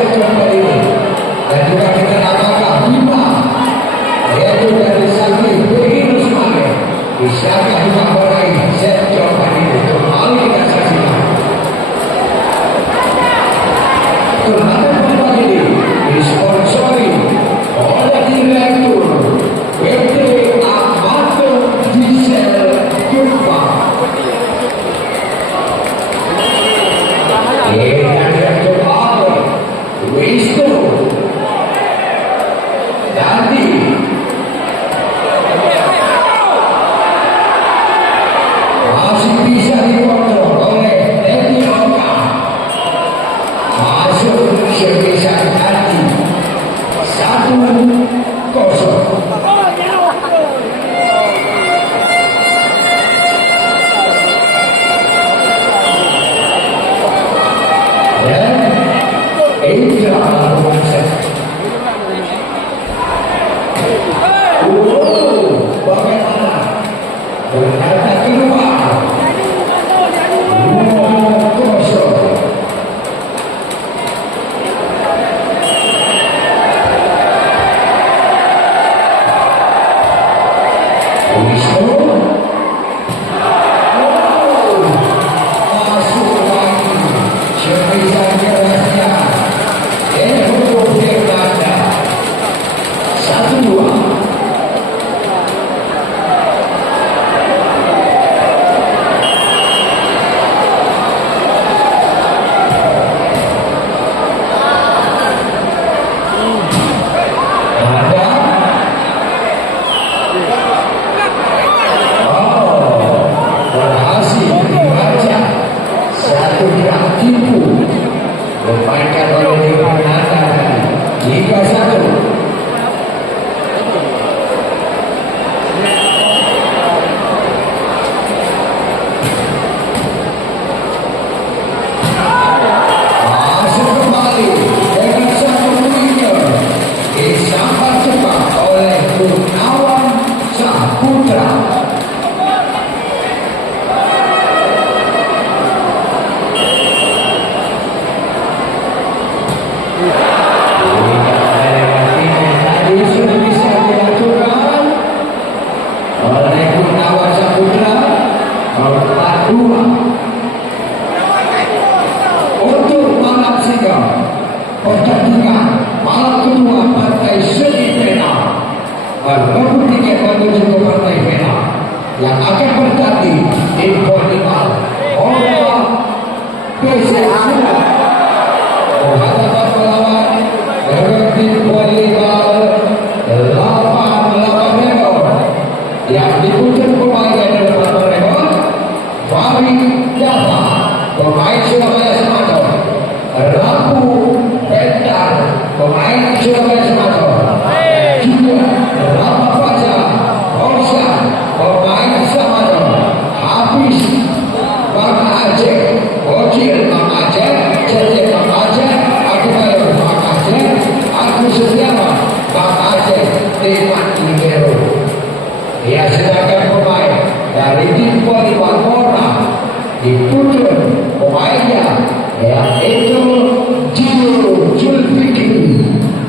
sektor ini. Dan juga kita namakan 5, yaitu dari Sakti Beginus Mane. Siapa juga meraih sektor ini? Kembali kita saksikan. Turnamen pertama ini disponsori oleh Direktur PT Amato Diesel Jepang. Direktur awal Wisnu Dandi. Masih bisa dikontrol oleh Teti Oka. Masuk sebisa hati 1-0. Dan Indra Arwansyah. Bagaimana? Ternyata keluar 2-0. Untuk malam sidang pertandingan malam kedua partai seni pena berlaku tiket menuju ke partai pena yang akan bertanding di volleyball Honda PC Surat menghadapan melawan di volleyball 8 rekor yang diputar pemain dari 8 rekor Fahri Dava pemain Surabaya Semator, Rambu Bentar pemain Surabaya Semator, juga Rama Fajar Orsa pemain Semator, Hafiz Bang Aceh, Ojil Bang Aceh, Cece Bang Aceh, Aku Bayo Bang Aceh, Aku Setiawan Bang Aceh, Teman Libero. Ia sedangkan pemain dari tim volleyball Mona diputar pemainnya yaitu Julfikri,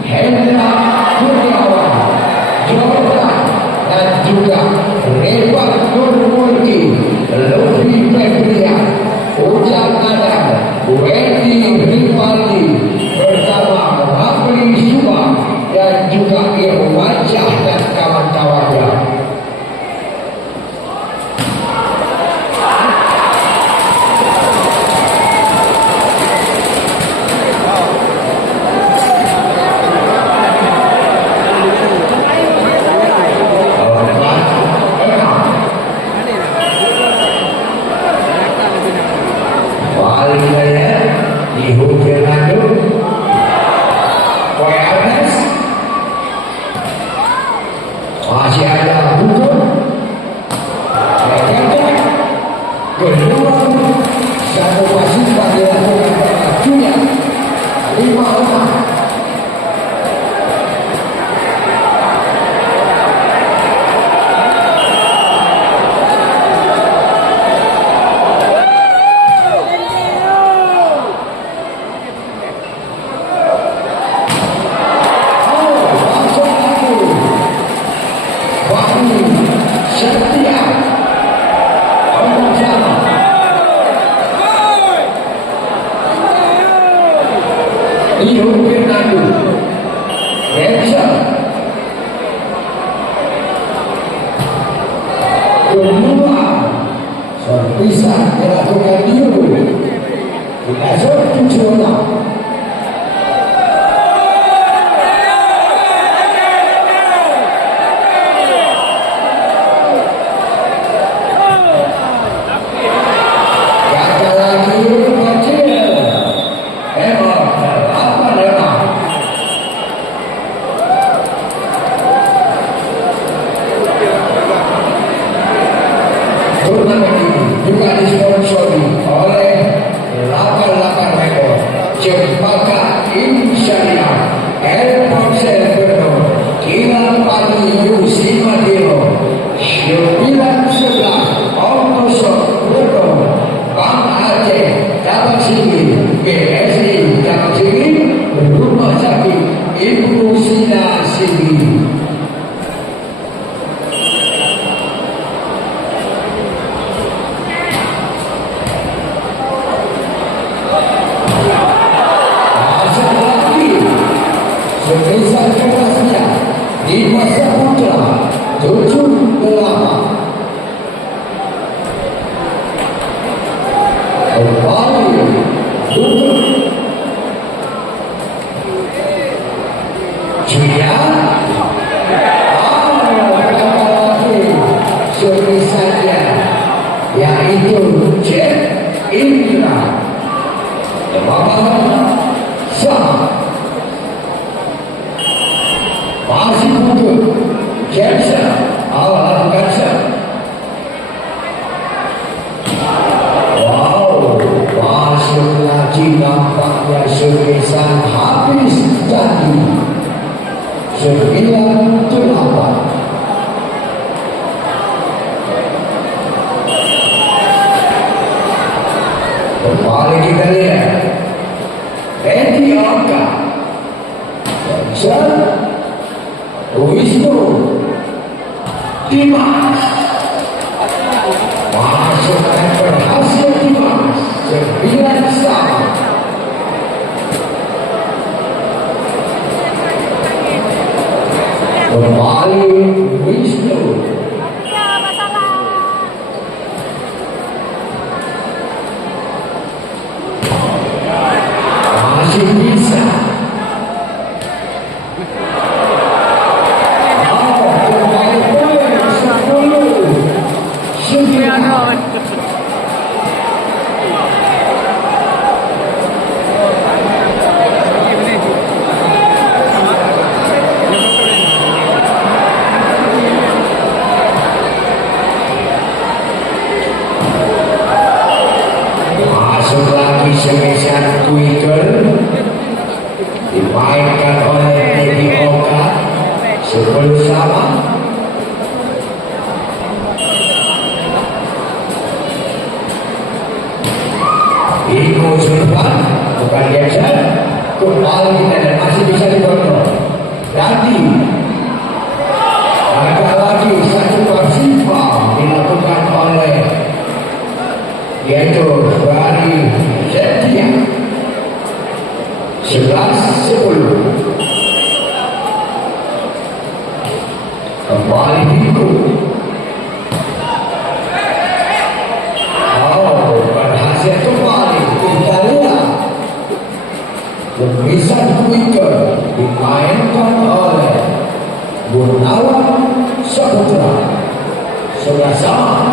Hendra Kurniawan, Jordan dan juga Revan Nurmurti, Lufi Febrian, Ujang Adam, Wendy Ripaldi bersama Rafli Subang dan juga Irwansyah dan kawan-kawannya. Masih ada hukum kedua satu wasit dilakukan pengajunya 5 orang. Rio Fernando Renza kedua bisa dilakukan Rio kita sudah juara. Nampaknya Sergesan habis jadi 9-8. Kembali kita lihat Edi Alka dan Wisnu Dimas masuk dan berhasil Dimas 9-9. Kembali Wisnu masih bisa. Kembali poin 10-9. Semesan Twitter dimainkan oleh Teddy Oka sebelum sama Iko Sultan bukan biasa kembali kita dan masih bisa dikontrol jadi ada lagi satu persifal dilakukan oleh yaitu dari Setia 11-10. Kembali Biko. Berhasil kembali kita lihat bisa Twitter dimainkan oleh Gunawan Saputra sudah sama.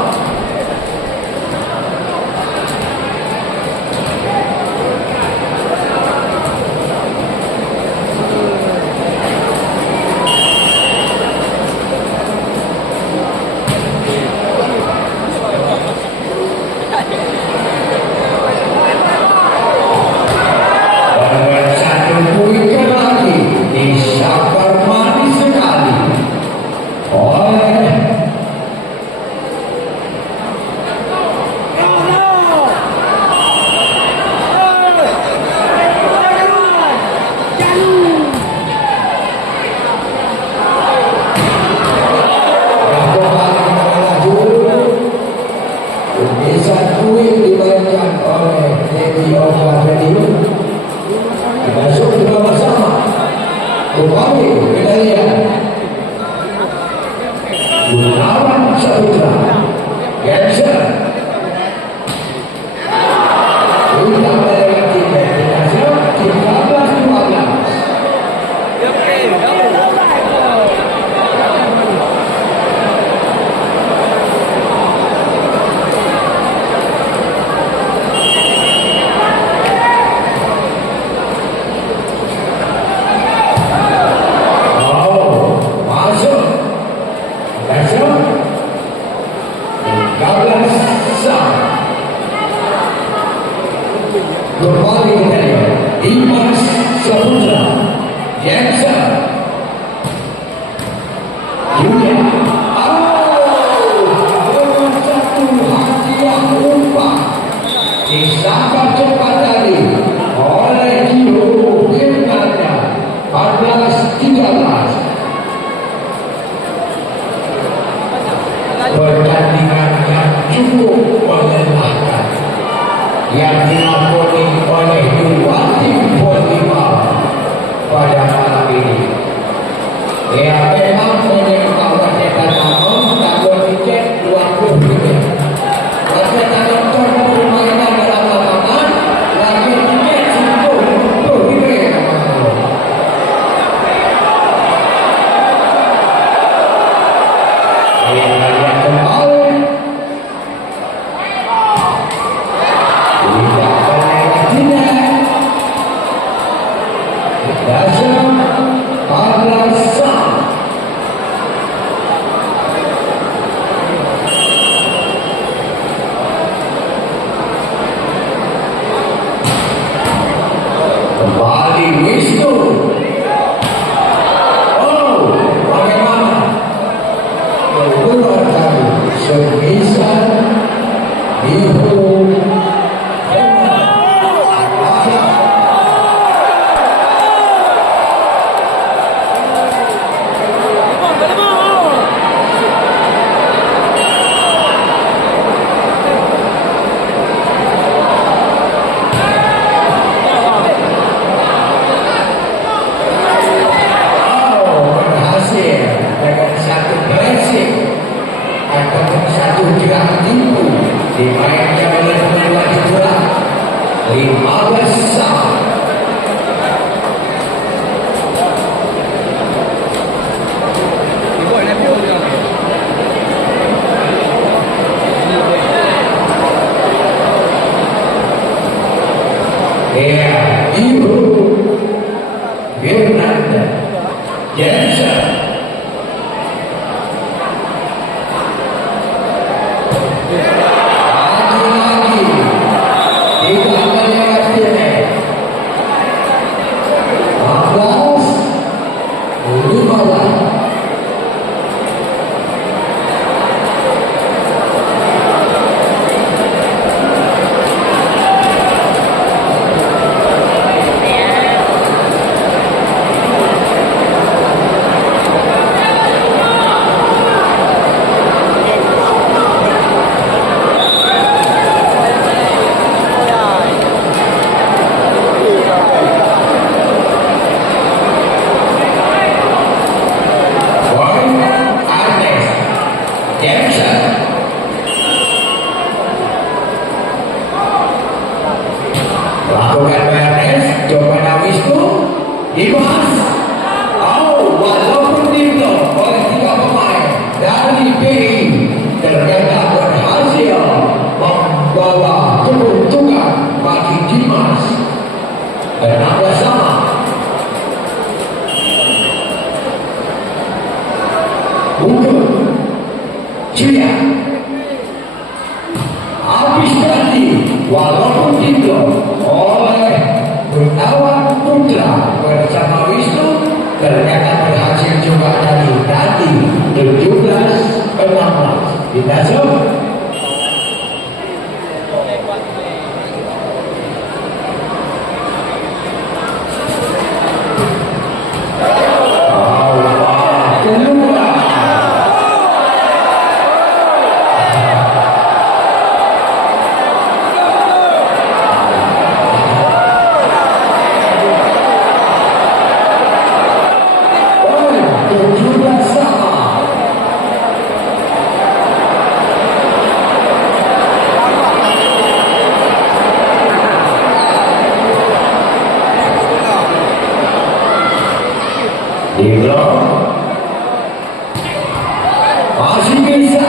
Okey, Kedaya Gunawan Saputra Genser Ulang dari tim Kedaya 13-12. Kembali Kedaya Dimas Saputra Genser Julia dengan satu hadiah upah disambut cepat tadi oleh Gio Firnanda 14-13. Pertandingan yang cukup melelahkan yang dilakoni oleh dua tim volleyball pada malam ini. Ya, memang menyebabkan cetak namun takut tiket 20 menit. Masa takut permainan dalam lapangan lagi tiket 10 menit. Yang kembali kembali Wisnu. Oh, bagaimana? Keluar tadi semisal Ibu dimainkan oleh pemain bola 15 sama. Ya, Ibu Firnanda Genser lakukan PRS, Jomana Wisnu, Dimas. Oh, walaupun dibelok oleh 3 pemain dari BI, ternyata berhasil membawa keuntungan bagi Dimas. 16 sama. Untuk Julia habis berarti walaupun dibelok oleh Gunawan Putra bersama Wisnu, ternyata berhasil juga tadi 17-16. Kita coba. Ibro masih bisa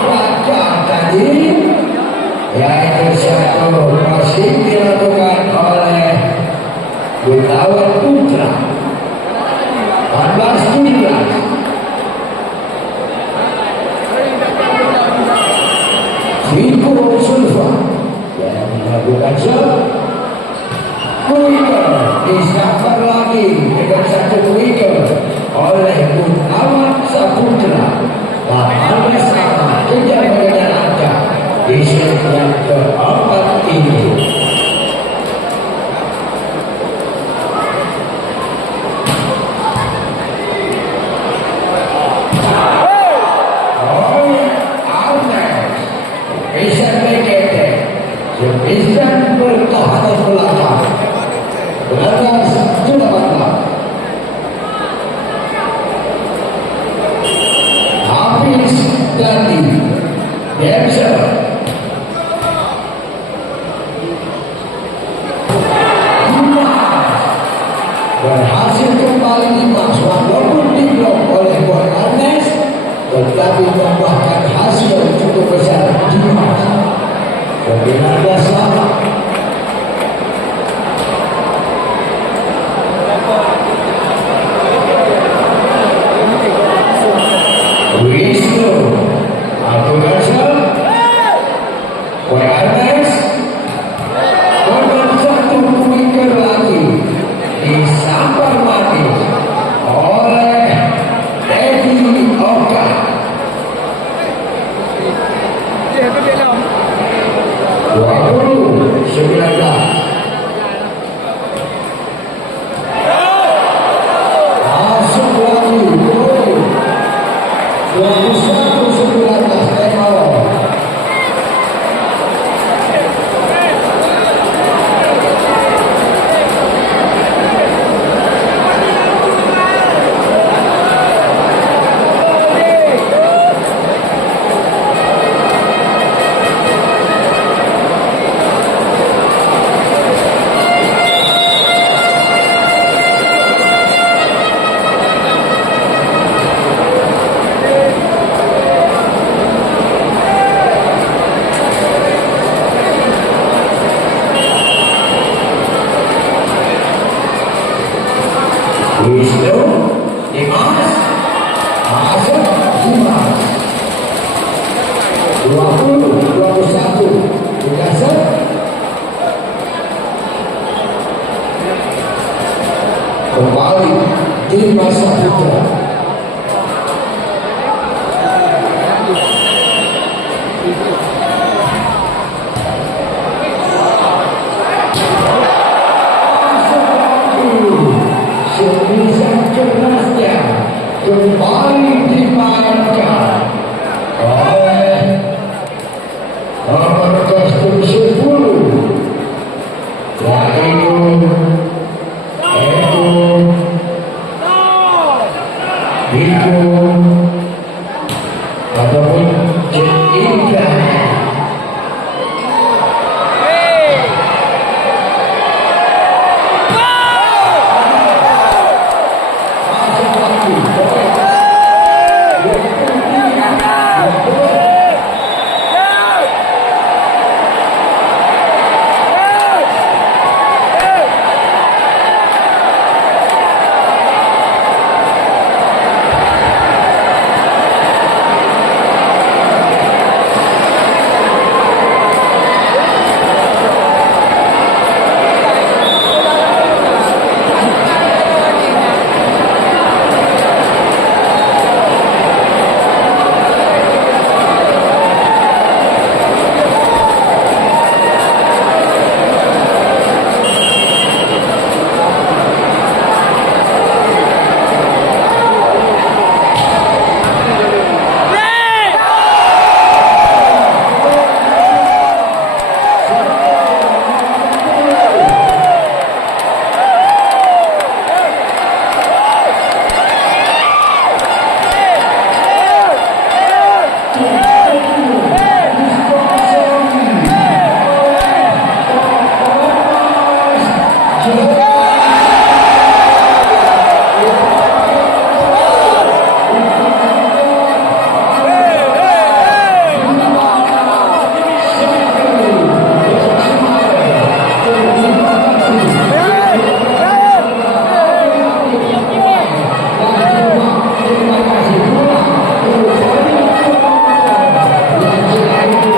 gagal tadi, yaitu satu masih dilakukan oleh Gunawan Putra 14-17. Viko Sulfa yang melakukan shot. Wicker disambar lagi dengan satu wicker oleh Gunawan Saputra. 18 sama kejar mengejar angka di set yang keempat ini. Bisa bertahan belakang. Belakang sudah batang. Habis ganti. Biasa. Berhasil kembali dimas walaupun diblok oleh Boy Arnes, tetapi membuahkan hasil cukup besar dimas. Sebenarnya sama. Wisnu lakukan shot. Boy Arnes korban satu wicker lagi disambar mati oleh Edi Oka. 20-19. Masuk lagi 21-19 Temo. Wisnu Dimas masuk Dimas 20-21 Bukasa. Kembali Dimas Saputra. Sebisa cernasnya kembali